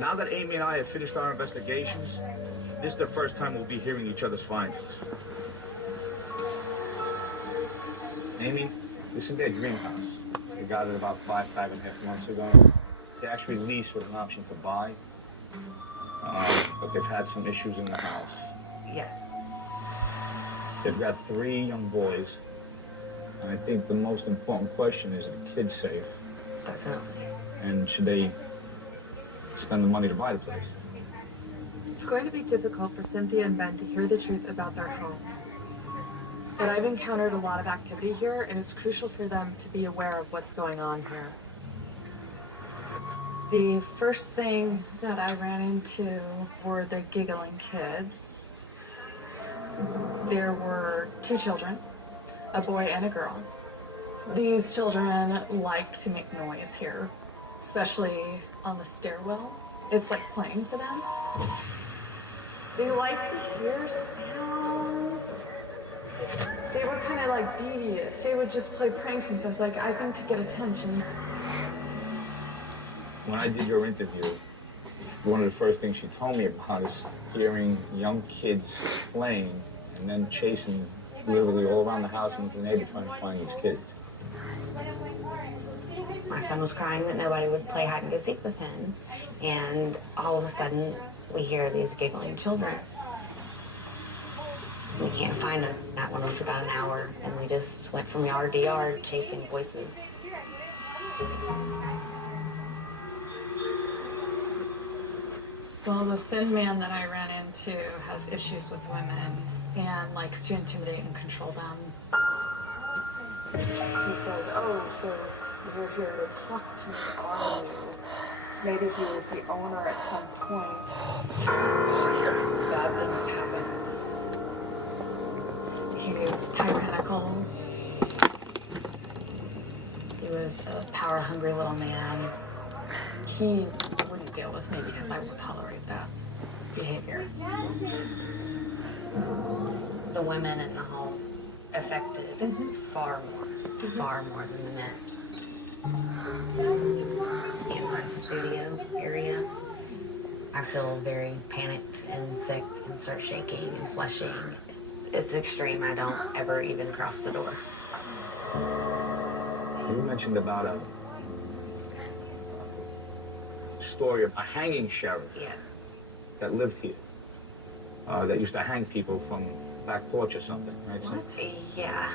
Now that Amy and I have finished our investigations, this is the first time we'll be hearing each other's findings. Amy, this is their dream house. They got it about 5.5 months ago. They actually leased with an option to buy. But they've had some issues in the house. Yeah. They've got 3 young boys. And I think the most important question is, are the kids safe? Definitely. And should they spend the money to buy the place? It's going to be difficult for Cynthia and Ben to hear the truth about their home. But I've encountered a lot of activity here, and it's crucial for them to be aware of what's going on here. The first thing that I ran into were the giggling kids. There were 2 children, a boy and a girl. These children like to make noise here, especially on the stairwell. It's like playing for them. They like to hear sounds. They were kind of like devious. They would just play pranks and stuff, like, I think to get attention. When I did your interview, one of the first things she told me about is hearing young kids playing and then chasing literally all around the house and with the neighbor trying to find these kids. My son was crying that nobody would play hide and go seek with him. And all of a sudden, we hear these giggling children. We can't find them. That went on for about an hour, and we just went from yard to yard chasing voices. Well, the thin man that I ran into has issues with women and likes to intimidate and control them. He says, oh, so you're here to talk to me, are you? Maybe he was the owner at some point. Bad things happened. He was tyrannical. He was a power-hungry little man. He wouldn't deal with me because I would tolerate that behavior. The women in the home affected far more than the men. In my studio area, I feel very panicked and sick and start shaking and flushing. It's extreme. I don't ever even cross the door. You mentioned about a story of a hanging sheriff. Yes. That lived here. That used to hang people from back porch or something, right? What? Yeah.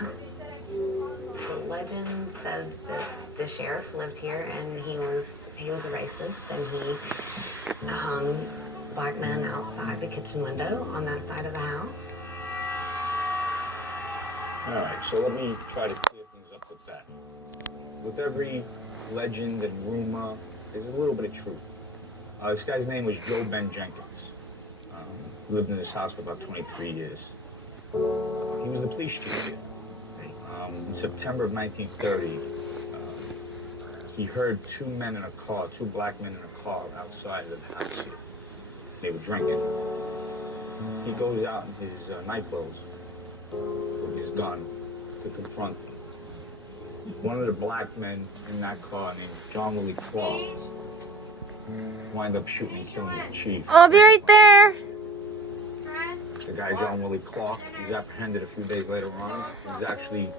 The legend says that the sheriff lived here and he was a racist, and he hung black men outside the kitchen window on that side of the house. All right, so let me try to clear things up with that. With every legend and rumor, there's a little bit of truth. This guy's name was Joe Ben Jenkins. Lived in this house for about 23 years. He was the police chief here. In September of 1930, he heard 2 men in a car, 2 black men in a car outside of the house here. They were drinking. He goes out in his night clothes with his gun to confront them. One of the black men in that car, named John Willie Clark, wind up shooting and killing the chief. I'll be right there. The guy, John Willie Clark, was apprehended a few days later on. He was actually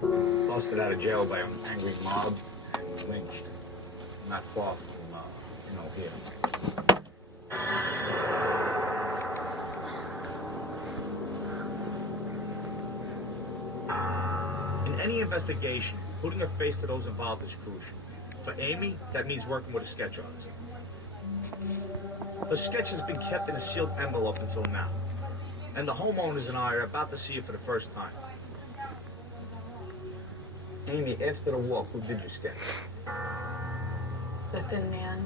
busted out of jail by an angry mob and lynched, not far from, here. In any investigation, putting a face to those involved is crucial. For Amy, that means working with a sketch artist. The sketch has been kept in a sealed envelope until now, and the homeowners and I are about to see it for the first time. Amy, after the walk, who did you sketch? The thin man.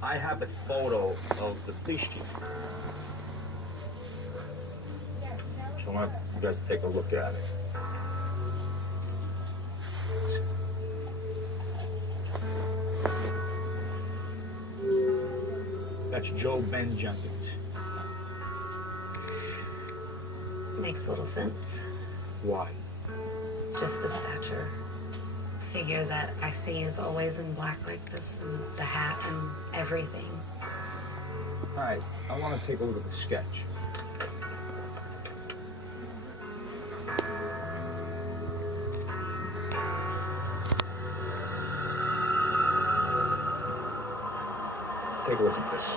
I have a photo of the police chief. So I want you guys to take a look at it. That's Joe Ben Jenkins. Makes a little sense. Why? Just the stature. figure that I see is always in black like this, and the hat and everything. All right, I want to take a look at the sketch. Take a look at this.